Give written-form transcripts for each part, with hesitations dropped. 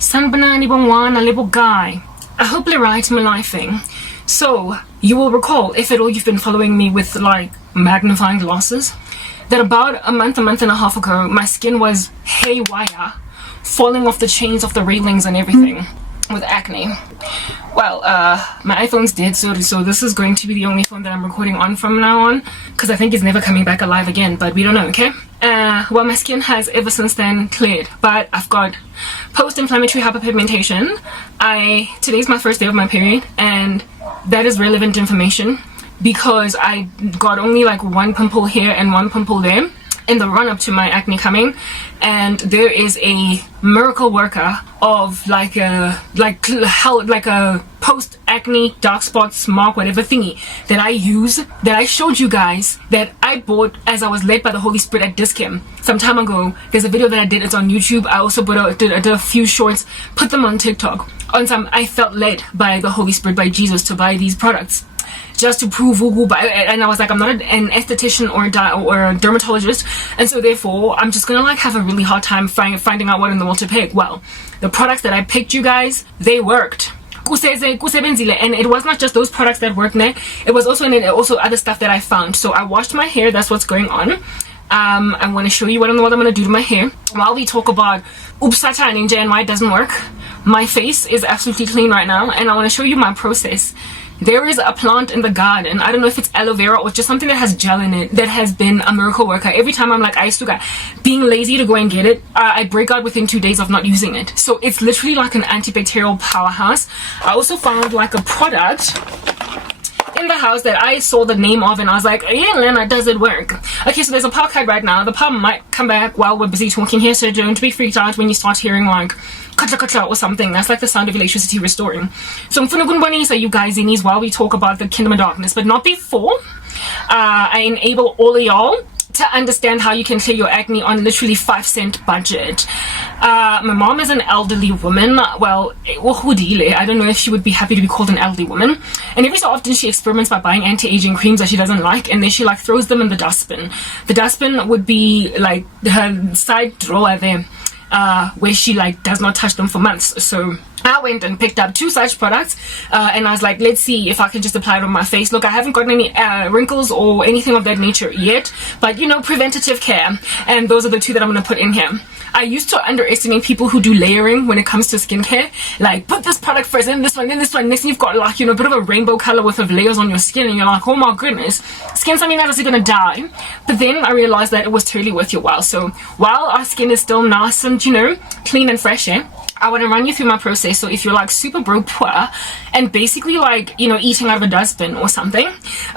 Sanbanani Bongwana Little Guy. I hope you're right, my lifing. So, you will recall, if at all you've been following me with like magnifying glasses, that about a month and a half ago, my skin was haywire, falling off the chains of the railings and everything with acne. Well, my iPhone's dead, so this is going to be the only phone that I'm recording on from now on, because I think it's never coming back alive again, but we don't know, okay? Well, my skin has ever since then cleared, but I've got post-inflammatory hyperpigmentation. Today's my first day of my period, and that is relevant information because I got only like one pimple here and one pimple there in the run-up to my acne coming, and there is a miracle worker of like a post-acne dark spots mark whatever thingy that I use, that I showed you guys, that I bought as I was led by the Holy Spirit at Discam some time ago. There's a video that I did, it's on YouTube. I also did a few shorts, put them on TikTok. I felt led by the Holy Spirit, by Jesus, to buy these products just to prove and I was like, I'm not an esthetician or a dermatologist, and so therefore I'm just gonna like have a really hard time finding out what in the world to pick. Well, the products that I picked, you guys, they worked. And it was not just those products that worked there, it was also other stuff that I found. So I washed my hair, that's what's going on. I want to show you what in the world I'm going to do to my hair while we talk about Upsata Ninja and why it doesn't work. My face is absolutely clean right now, and I want to show you my process. There is a plant in the garden, I don't know if it's aloe vera or just something that has gel in it, that has been a miracle worker. Every time I'm like, being lazy to go and get it, I break out within 2 days of not using it. So it's literally like an antibacterial powerhouse. I also found like a product in the house that I saw the name of, and I was like, yeah, Lena, does it work? Okay, so there's a power cut right now. The power might come back while we're busy talking here, so don't be freaked out when you start hearing like kata or something. That's like the sound of electricity restoring. So I'm gonna say you guys in these while we talk about the kingdom of darkness, but not before. I enable all of y'all to understand how you can clear your acne on literally 5-cent budget. My mom is an elderly woman. Well, I don't know if she would be happy to be called an elderly woman. And every so often she experiments by buying anti-aging creams that she doesn't like, and then she like throws them in the dustbin. The dustbin would be like her side drawer there, where she like does not touch them for months. So I went and picked up 2 such products, and I was like, let's see if I can just apply it on my face. Look, I haven't gotten any wrinkles or anything of that nature yet, but you know, preventative care, and those are the 2 that I'm going to put in here. I used to underestimate people who do layering when it comes to skincare, like put this product first, then this one, then this one, next thing you've got like, you know, a bit of a rainbow color with of layers on your skin, and you're like, oh my goodness, skin's something that is gonna die. But then I realized that it was totally worth your while. So while our skin is still nice and, you know, clean and fresh, I want to run you through my process. So if you're like super broke poor and basically like, you know, eating out of a dustbin or something,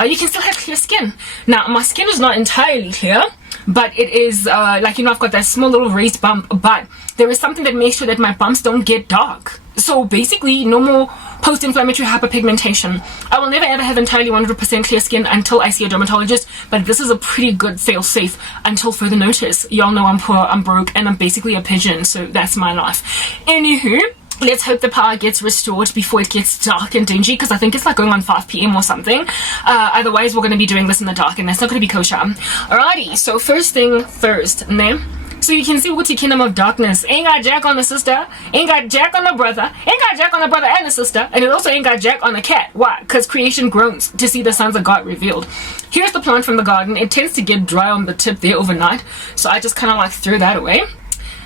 you can still have clear skin. Now my skin is not entirely clear, but it is like, you know, I've got that small little raised bump, but there is something that makes sure that my bumps don't get dark. So basically no more post-inflammatory hyperpigmentation. I will never ever have entirely 100% clear skin until I see a dermatologist, but this is a pretty good fail-safe until further notice. Y'all know I'm poor, I'm broke, and I'm basically a pigeon, so that's my life. Anywho, let's hope the power gets restored before it gets dark and dingy, because I think it's like going on 5 p.m. or something. Otherwise, we're going to be doing this in the dark, and that's not going to be kosher. Alrighty, so first thing first, ne? So you can see what's the kingdom of darkness. Ain't got Jack on the sister, ain't got Jack on the brother, ain't got Jack on the brother and the sister, and it also ain't got Jack on the cat. Why? Because creation groans to see the sons of God revealed. Here's the plant from the garden. It tends to get dry on the tip there overnight, so I just kind of like throw that away.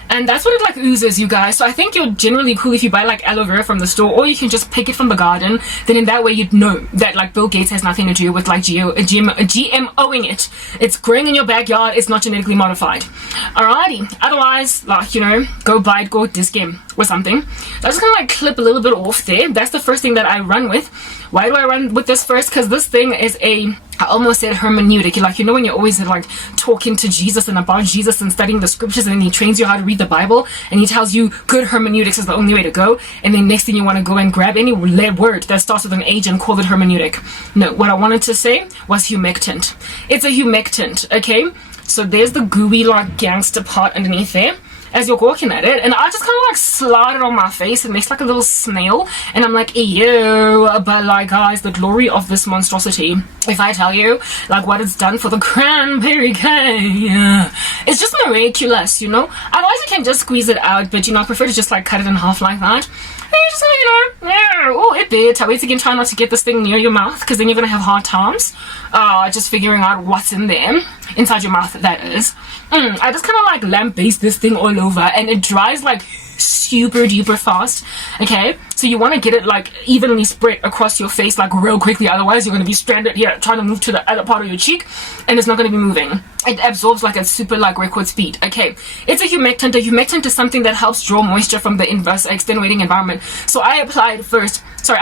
And that's what it like oozes, you guys. So I think you're generally cool if you buy like aloe vera from the store, or you can just pick it from the garden. Then in that way you'd know that like Bill Gates has nothing to do with like GMOing it. It's growing in your backyard. It's not genetically modified. Alrighty. Otherwise, like, you know, go buy it, go Discam or something. I'm just gonna like clip a little bit off there. That's the first thing that I run with. Why do I run with this first? Because this thing is I almost said hermeneutic. Like, you know when you're always like talking to Jesus and about Jesus and studying the scriptures, and then he trains you how to read the Bible, and he tells you good hermeneutics is the only way to go, and then next thing you want to go and grab any word that starts with an H and call it hermeneutic. No, what I wanted to say was humectant. It's a humectant, okay? So there's the gooey like gangster part underneath there. as you're walking at it, and I just kind of like slide it on my face. It makes like a little snail, and I'm like, ew. But like, guys, the glory of this monstrosity, if I tell you like what it's done for the cranberry cake, it's just miraculous, you know. Otherwise you can just squeeze it out, but you know, I prefer to just like cut it in half like that. And you just, you know, oh, it bit. Wait again, try not to get this thing near your mouth, because then you're gonna have hard times just figuring out what's in there, inside your mouth, that is. I just kind of like lamp base this thing all over, and it dries like super duper fast. Okay, so you want to get it like evenly spread across your face like real quickly, otherwise you're going to be stranded here trying to move to the other part of your cheek, and it's not going to be moving. It absorbs like a super like record speed. Okay, it's a humectant. A humectant is something that helps draw moisture from the inverse extenuating environment. So I applied first so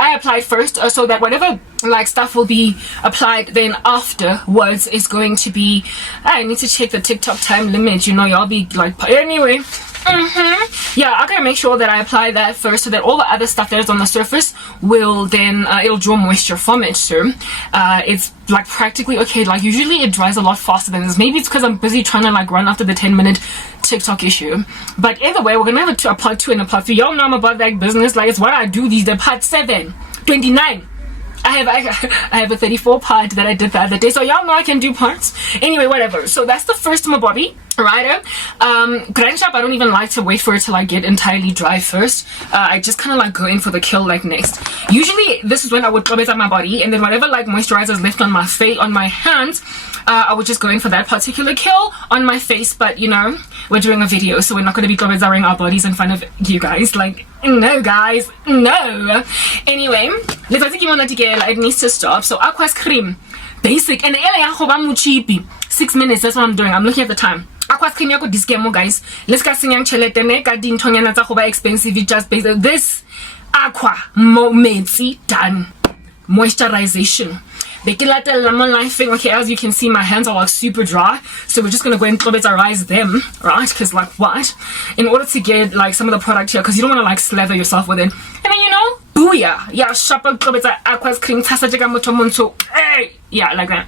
that whatever like stuff will be applied then afterwards is going to be, I need to check the TikTok time limit, you know, y'all be like, anyway. Yeah, I gotta make sure that I apply that first, so that all the other stuff that is on the surface will then it'll draw moisture from it. So it's like practically okay. Like usually it dries a lot faster than this. Maybe it's because I'm busy trying to like run after the 10-minute TikTok issue. But either way, we're gonna have a part 2 and a part 3. Y'all know I'm about that business. Like, it's what I do. These the part 7, 29. I have a 34 part that I did the other day, so y'all know I can do parts. Anyway, whatever. So that's the first my body, right? Grind shop, I don't even like to wait for it to like get entirely dry first. I just kind of like go in for the kill like next. Usually this is when I would up my body, and then whatever like moisturizer is left on my face, on my hands, I would just go in for that particular kill on my face. But you know, we're doing a video, so we're not going to be globetrottering our bodies in front of you guys. Like, no guys, no. Anyway, let's take it needs to stop. So aqua's cream, basic, and 6 minutes. That's what I'm doing. I'm looking at the time. Aqua's cream yako discamo, guys. Let's get sing yang chelete ne ka din thonyana tsa go ba expensive. Just basic. This aqua metsi done moisturization. Okay, as you can see, my hands are like super dry, so we're just gonna go and moisturize them, right? Because like what, in order to get like some of the product here, because you don't want to like slather yourself with it, and then you know, booyah, yeah, shop aqua's cream, yeah, like that.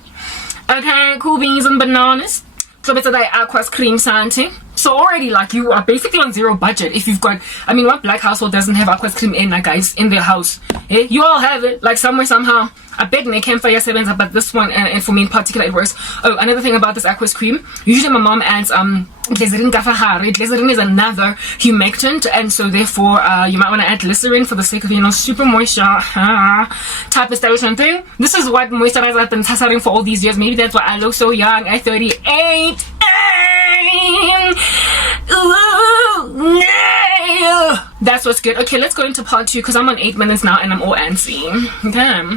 Okay, cool beans and bananas. Aqua's cream santi. So already like you are basically on zero budget if you've got, I mean, what black household doesn't have aqua's cream in, like, guys, in their house? Eh? You all have it like somewhere somehow. I bet they can't fire sevens, but this one and for me in particular it works. Oh, another thing about this aqua's cream, usually my mom adds glycerin kafahari. Glycerin is another humectant, and so therefore you might want to add glycerin for the sake of, you know, super moisture type establishment thing. This is what moisturizer I've been testing for all these years. Maybe that's why I look so young at 38. That's what's good. Okay, let's go into part 2 because I'm on 8 minutes now and I'm all antsy. Okay.